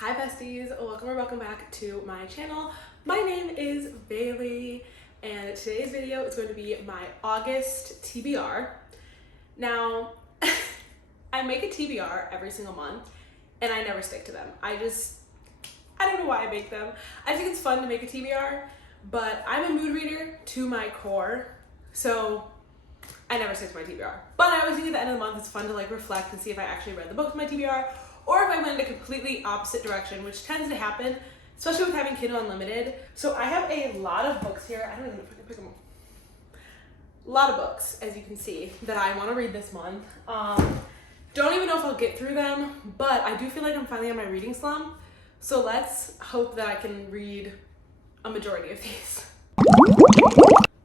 Hi besties, welcome or welcome back to my channel. My name is Bailey and today's video is going to be my August TBR. Now, I make a TBR every single month and I never stick to them. I don't know why I make them. I think it's fun to make a TBR, but I'm a mood reader to my core, so I never stick to my TBR. But I always think at the end of the month it's fun to reflect and see if I actually read the book in my TBR or if I went in a completely opposite direction, which tends to happen, especially with having Kindle Unlimited. So I have a lot of books here. I don't even know if I can pick them up. A lot of books, as you can see, that I want to read this month. Don't even know if I'll get through them, but I do feel like I'm finally on my reading slump. So let's hope that I can read a majority of these.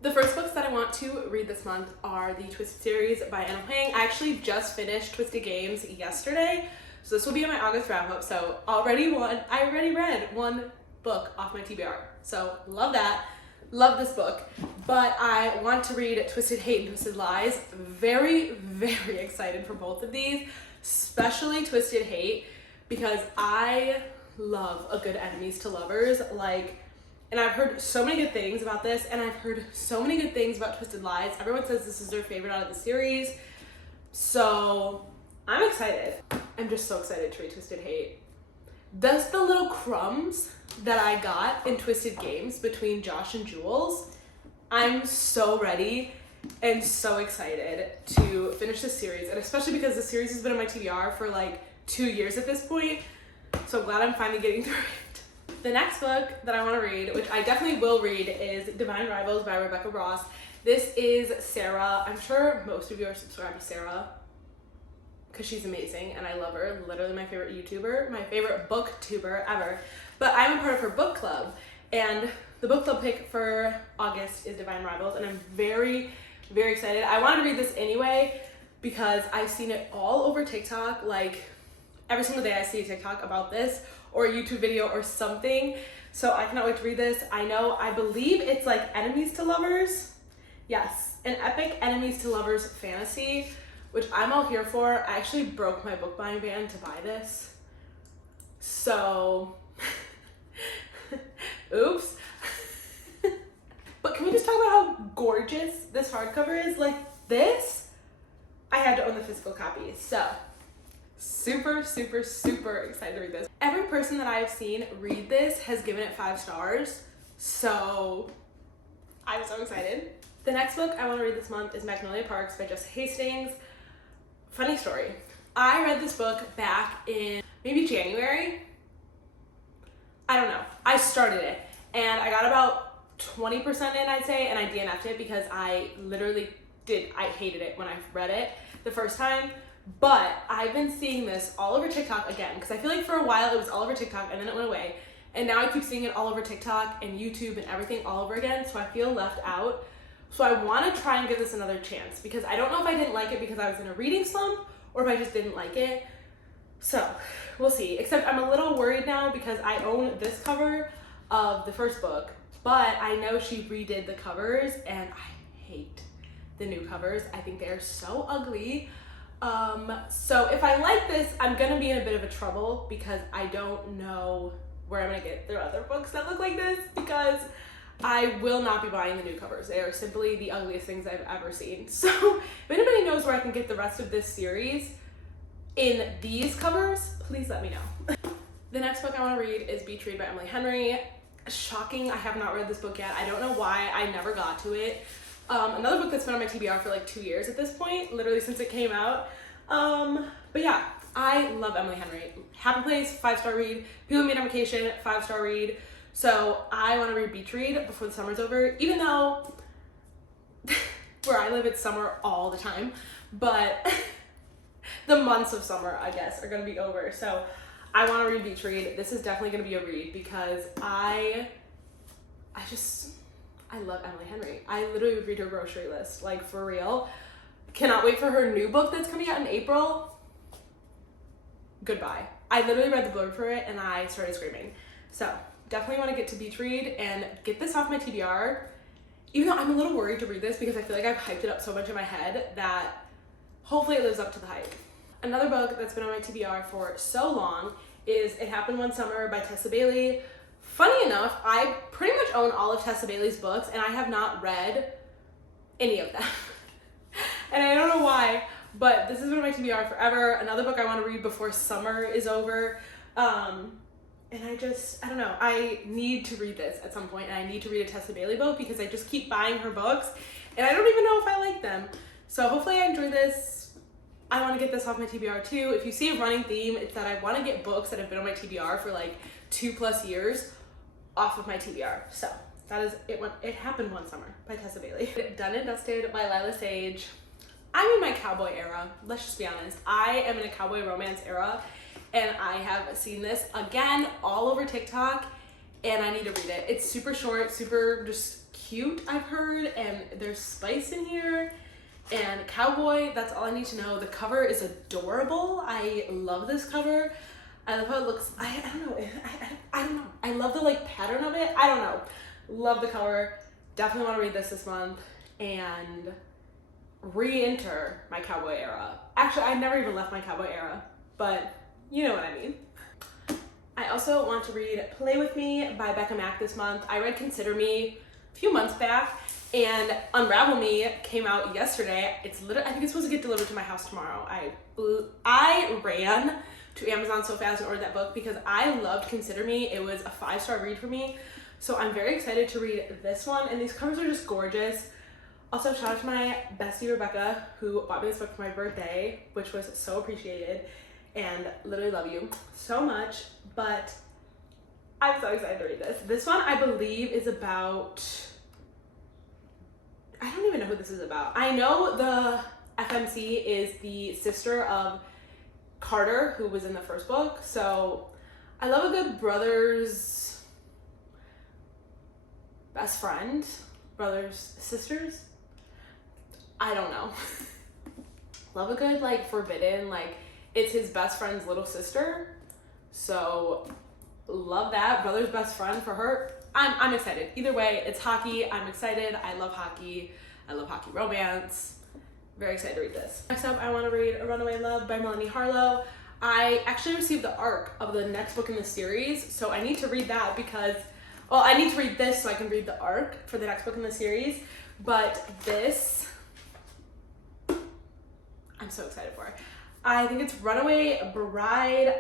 The first books that I want to read this month are the Twisted series by Anna Huang. I actually just finished Twisted Games yesterday, so this will be in my August wrap up. So I already read one book off my TBR. So love that. Love this book. But I want to read Twisted Hate and Twisted Lies. Very, very excited for both of these, especially Twisted Hate, because I love a good enemies to lovers. And I've heard so many good things about this, and I've heard so many good things about Twisted Lies. Everyone says this is their favorite out of the series. So I'm excited. I'm just so excited to read Twisted Hate. Just the little crumbs that I got in Twisted Games between Josh and Jules, I'm so ready and so excited to finish this series, and especially because the series has been in my TBR for 2 years at this point. So I'm glad I'm finally getting through it. The next book that I want to read, which I definitely will read, is Divine Rivals by Rebecca Ross. This is Sarah. I'm sure most of you are subscribed to Sarah because she's amazing and I love her. Literally my favorite YouTuber, my favorite booktuber ever. But I'm a part of her book club, and the book club pick for August is Divine Rivals, and I'm very, very excited. I want to read this anyway because I've seen it all over TikTok. Every single day I see a TikTok about this or a YouTube video or something. So I cannot wait to read this. I believe it's enemies to lovers. Yes, an epic enemies to lovers fantasy, which I'm all here for. I actually broke my book buying ban to buy this. So, oops. But can we just talk about how gorgeous this hardcover is? This, I had to own the physical copy. So, super, super, super excited to read this. Every person that I've seen read this has given it 5 stars. So, I'm so excited. The next book I want to read this month is Magnolia Parks by Jessica Hastings. Funny story. I read this book back in maybe January. I don't know. I started it and I got about 20% in, I'd say, and I DNF'd it because I hated it when I read it the first time. But I've been seeing this all over TikTok again, because I feel like for a while it was all over TikTok and then it went away. And now I keep seeing it all over TikTok and YouTube and everything all over again, so I feel left out. So I want to try and give this another chance, because I don't know if I didn't like it because I was in a reading slump or if I just didn't like it. So we'll see. Except I'm a little worried now because I own this cover of the first book, but I know she redid the covers and I hate the new covers. I think they are so ugly. So if I like this, I'm gonna be in a bit of a trouble because I don't know where I'm gonna get their other books that look like this, because I will not be buying the new covers. They are simply the ugliest things I've ever seen. So if anybody knows where I can get the rest of this series in these covers, please let me know. The next book I want to read is Beach Read by Emily Henry. Shocking, I have not read this book yet. I don't know why I never got to it. Another book that's been on my TBR for 2 years at this point, literally since it came out. But yeah, I love Emily Henry. Happy Place, 5-star read. People Meet on Vacation, 5-star read. So I want to read Beach Read before the summer's over, even though where I live it's summer all the time, but the months of summer, I guess, are going to be over. So I want to read Beach Read. This is definitely going to be a read because I love Emily Henry. I literally would read her grocery list, for real. Cannot wait for her new book that's coming out in April. Goodbye. I literally read the blurb for it and I started screaming. So definitely want to get to Beach Read and get this off my TBR, even though I'm a little worried to read this because I feel like I've hyped it up so much in my head that hopefully it lives up to the hype. Another book that's been on my TBR for so long is It Happened One Summer by Tessa Bailey. Funny enough, I pretty much own all of Tessa Bailey's books and I have not read any of them. And I don't know why, but this has been on my TBR forever. Another book I want to read before summer is over. And I don't know, I need to read this at some point, and I need to read a Tessa Bailey book because I just keep buying her books and I don't even know if I like them. So hopefully I enjoy this. I want to get this off my TBR too. If you see a running theme, it's that I want to get books that have been on my TBR for like 2+ years off of my TBR. So that is it. It Happened One Summer by Tessa Bailey. Done and Dusted by Lila Sage. I'm in my cowboy era. Let's just be honest. I am in a cowboy romance era, and I have seen this again all over TikTok, and I need to read it. It's super short, super just cute, I've heard, and there's spice in here. And cowboy, that's all I need to know. The cover is adorable. I love this cover. I love how it looks. I don't know. I don't know. I love the like pattern of it. I don't know. Love the cover. Definitely want to read this month and re-enter my cowboy era. Actually, I never even left my cowboy era, but you know what I mean. I also want to read Play With Me by Becca Mack this month. I read Consider Me a few months back, and Unravel Me came out yesterday. It's literally, I think it's supposed to get delivered to my house tomorrow. I ran to Amazon so fast and ordered that book because I loved Consider Me. It was a 5-star read for me. So I'm very excited to read this one, and these covers are just gorgeous. Also, shout out to my bestie Rebecca, who bought me this book for my birthday, which was so appreciated, and literally love you so much. But I'm so excited to read this. This one, I believe, is about, I don't even know who this is about. I know the FMC is the sister of Carter, who was in the first book. So I love a good brother's best friend, brothers, sisters. I don't know. Love a good like forbidden, like it's his best friend's little sister. So love that. Brother's best friend for her. I'm excited. Either way, it's hockey. I'm excited. I love hockey. I love hockey romance. Very excited to read this. Next up, I want to read A Runaway Love by Melanie Harlow. I actually received the arc of the next book in the series, so I need to read that because, well, I need to read this so I can read the arc for the next book in the series. But this, I'm so excited for it. I think it's Runaway Bride,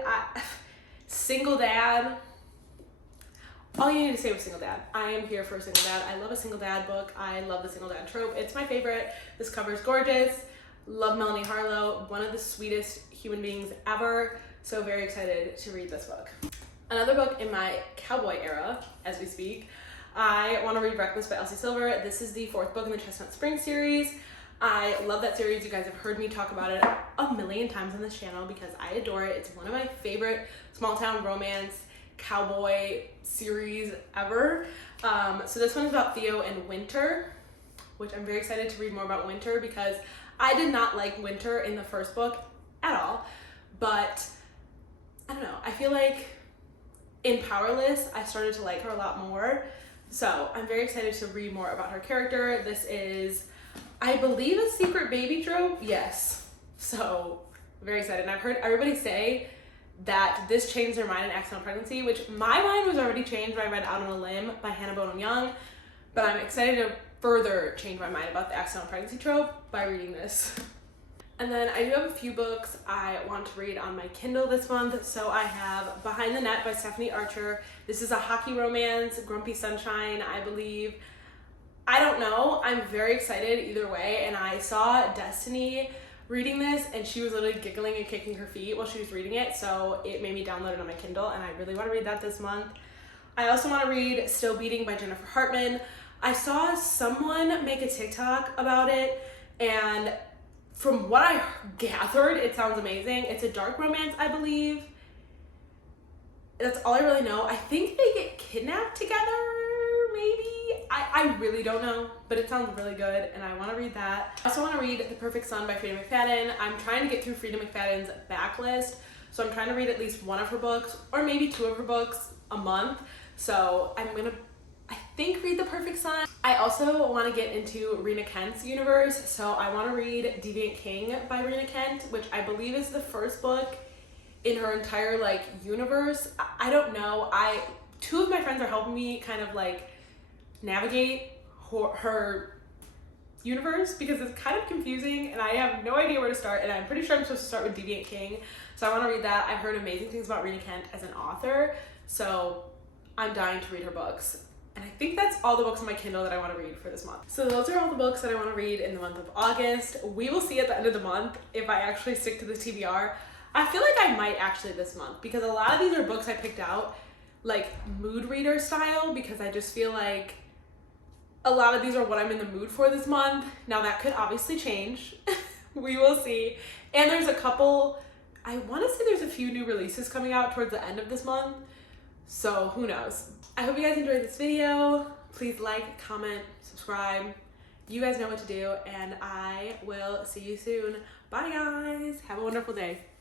Single Dad. All you need to say was single dad. I am here for a single dad. I love a single dad book. I love the single dad trope. It's my favorite. This cover is gorgeous. Love Melanie Harlow, one of the sweetest human beings ever. So very excited to read this book. Another book in my cowboy era, as we speak. I want to read Reckless by Elsie Silver. This is the 4th book in the Chestnut Spring series. I love that series. You guys have heard me talk about it a million times on this channel because I adore it. It's one of my favorite small town romance cowboy series ever. So this one is about Theo and Winter, which I'm very excited to read more about Winter because I did not like Winter in the first book at all, but I don't know, I feel like in Powerless I started to like her a lot more, so I'm very excited to read more about her character. This is, I believe, a secret baby trope. Yes, so very excited. And I've heard everybody say that this changed their mind in Accidental Pregnancy, which my mind was already changed when I read Out on a Limb by Hannah Bonham Young, but I'm excited to further change my mind about the accidental pregnancy trope by reading this. And then I do have a few books I want to read on my Kindle this month. So I have Behind the Net by Stephanie Archer. This is a hockey romance, Grumpy Sunshine, I believe. I don't know, I'm very excited either way, and I saw Destiny reading this and she was literally giggling and kicking her feet while she was reading it, so it made me download it on my Kindle, and I really want to read that this month. I also want to read Still Beating by Jennifer Hartman. I saw someone make a TikTok about it, and from what I gathered, it sounds amazing. It's a dark romance, I believe. That's all I really know. I think they get kidnapped together, maybe? I really don't know, but it sounds really good, and I want to read that. I also want to read The Perfect Son by Freida McFadden. I'm trying to get through Freida McFadden's backlist, so I'm trying to read at least one of her books, or maybe 2 of her books a month. So I'm gonna, I think, read The Perfect Son. I also want to get into Rena Kent's universe, so I want to read Deviant King by Rena Kent, which I believe is the first book in her entire like universe. I don't know. Two of my friends are helping me kind of like navigate her universe because it's kind of confusing and I have no idea where to start, and I'm pretty sure I'm supposed to start with Deviant King. So I want to read that. I've heard amazing things about Rena Kent as an author, so I'm dying to read her books. And I think that's all the books on my Kindle that I want to read for this month. So those are all the books that I want to read in the month of August. We will see at the end of the month if I actually stick to the TBR. I feel like I might actually this month because a lot of these are books I picked out like mood reader style because I just feel like a lot of these are what I'm in the mood for this month. Now that could obviously change. We will see. And there's a couple, I want to say there's a few new releases coming out towards the end of this month. So who knows? I hope you guys enjoyed this video. Please like, comment, subscribe. You guys know what to do, and I will see you soon. Bye guys. Have a wonderful day.